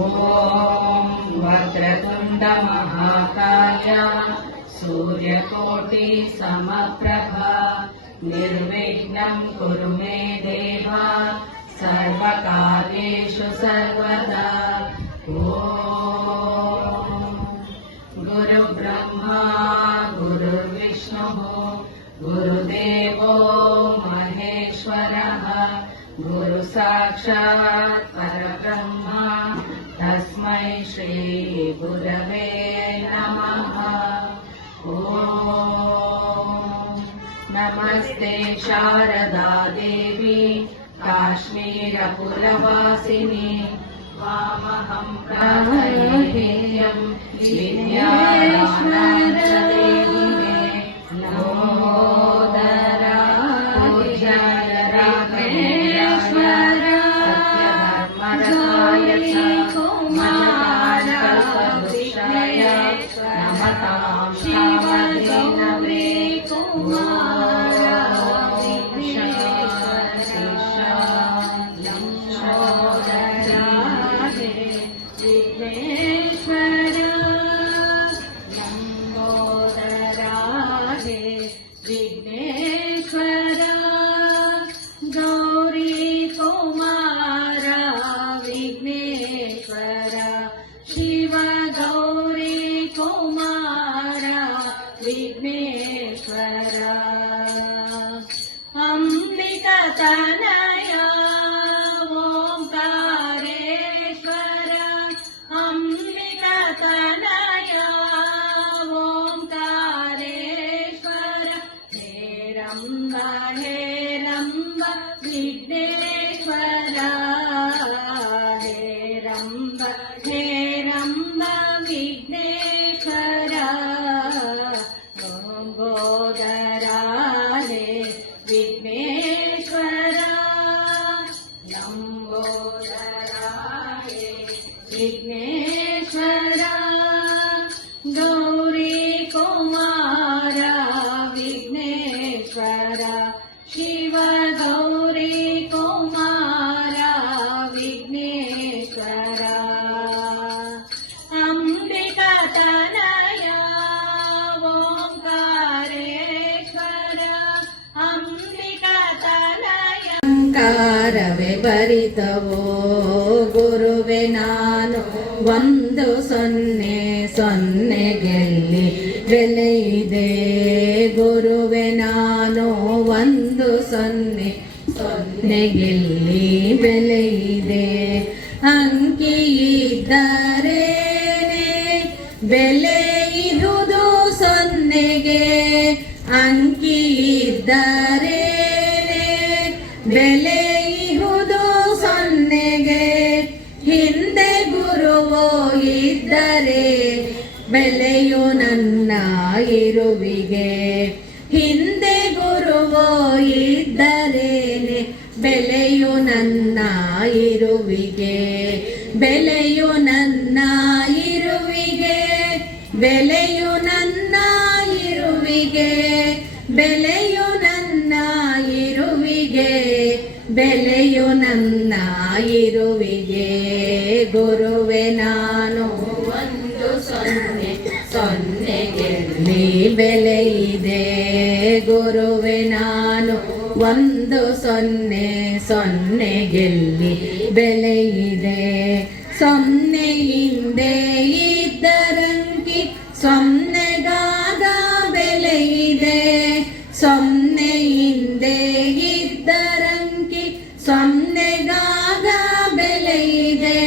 ಓಂ ವಕ್ರತುಂಡ ಮಹಾಕಾಯ ಸೂರ್ಯಕೋಟಿ ಸಮಪ್ರಭ ನಿರ್ವಿಘ್ನಂ ಕುರು ಮೇ ದೇವ ಸರ್ವಕಾರ್ಯೇಷು ಸರ್ವದಾ. ಓಂ ಗುರು ಬ್ರಹ್ಮ ಗುರುರ್ವಿಷ್ಣುಃ ಗುರುದೇವೋ ಮಹೇಶ್ವರಃ ಗುರು ಸಾಕ್ಷಾತ್ ಪರಬ್ರಹ್ಮ ತಸ್ಮೈ ಶ್ರೀ ಗುರವೇ ನಮಃ. ಓಂ ನಮಸ್ತೆ ಶಾರದಾ ದೇವಿ ಕಾಶ್ಮೀರಪುರವಾಸಿನಿ ವಾಮಹಂ ಪ್ರಾರ್ಥಯೇಯಂ ವಿದ್ಯಾರಮಣೇಶ್ವರದೇವಿನೇ ನಮೋದರಾ ಪೂಜ್ಯಾಯ ರಾಘವೇಂದ್ರ ಸತ್ಯಧರ್ಮರತಾಯ ಮಜಕಲ್ಪವೃಕ್ಷಾಯ ನಮತಾಂ ಶ್ರೀಮದೇನವೇ ವಿಘ್ನೇಶ್ವರ ಗೌರಿ ಕುಮಾರ ವಿಘ್ನೇಶ್ವರ ಶಿವ ಗೌರಿ ಕುಮಾರ ವಿಘ್ನೇಶ್ವರ ಅಂಬಿಕಾ ತನಯ ಓಂಕಾರೇಶ್ವರ ಅಂಬಿಕಾ ತನಯ ಓಂಕಾರೇಶ್ವರ ಹೇರಂಬ ಹೇರಂಬ ವಿಘ್ನೇಶ್ವರ ಹೇರಂಬ ಹೇರಂಬ ವಿಘ್ನೇಶ್ವರ ಲಂಬೋದರಾರೆ ವಿಘ್ನೇಶ್ವರ ಲಂಬೋದರಾರೆ ವಿಘ್ನೇಶ್ವರ ಗೌರಿ ಕುಮಾರ ವಿಘ್ನೇಶ್ವರ ಶಿವ ಗೌರಿ ಕುಮಾರ ವಿಘ್ನೇಶ್ವರ ಅಂಬಿಕಾ ತನಯ ಓಂಕಾರೇಶ್ವರ ಅಂಬಿಕಾ ತನಯ ಓಂಕಾರವೇ ಬರಿತವೋ ಗುರುವೆ ನಾನು 1-0 ಗೆಲ್ಲಿ ಬೆಲೆ ಇದೆ ಗುರುವೆ ನಾನು 1-0 ಗೆಲ್ಲಿ ಬೆಲೆ ಇದೆ ಅಂಕಿ ಇದ್ದರೇನೆ ಬೆಲೆ ಇರುವುದು 0ಗೆ ಅಂಕಿ ಇದ್ದರೇನೆ ಬೆಲೆ ಇರುವುದು 0ಗೆ ಹಿಂದೆ ಗುರುವೋ ಇದ್ದರೆ ಬೆಲೆಯು ನನ್ನ ಇರುವಿಗೆ ಹಿಂದೆ ಗುರುವೋ ಇದ್ದರೇನೆ ಬೆಲೆಯು ನನ್ನ ಇರುವಿಗೆ ಬೆಲೆಯು ನನ್ನ ಇರುವಿಗೆ ಬೆಲೆಯು ನನ್ನ ಇರುವಿಗೆ ಬೆಲೆಯು ನನ್ನ ಇರುವಿಗೆ ಬೆಲೆಯು ನನ್ನ ಇರುವಿಗೆ ಗುರುವೆ ನಾನು 1-0 ಗೆಲ್ಲಿ ಬೆಲೆ ಇದೆ ಗುರುವೆ ನಾನು 1-0 ಗೆಲ್ಲಿ ಬೆಲೆ ಇದೆ 0 ಹಿಂದೆ ಇದ್ದರಂಕಿ 0ಗಾಗ ಬೆಲೆ ಇದೆ 0 ಹಿಂದೆ ಇದ್ದರಂಕಿ 0ಗಾಗ ಬೆಲೆ ಇದೆ